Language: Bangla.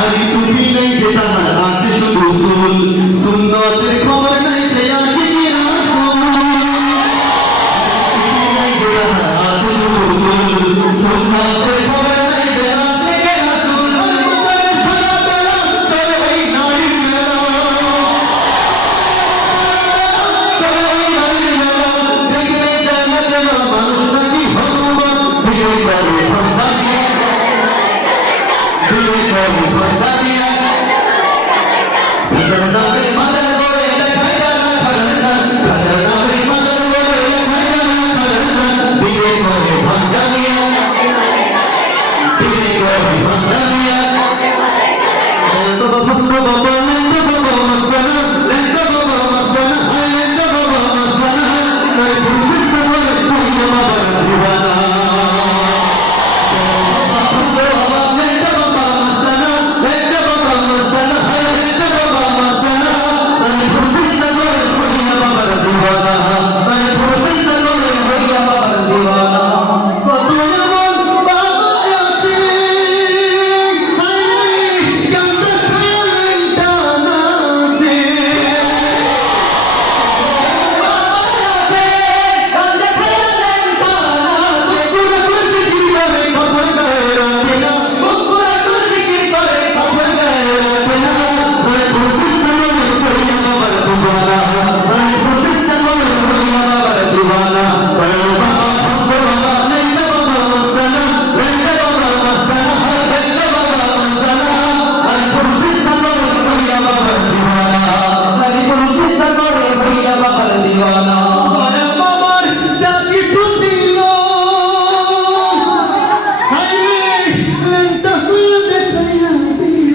আর টুপি নেই যেটা আছে শুধু সুন সুন্নতের খবর নাই সে আছে কি না টুপি নেই যেটা আছে শুধু সুন সুন্নতের খবর Thank you. বাবা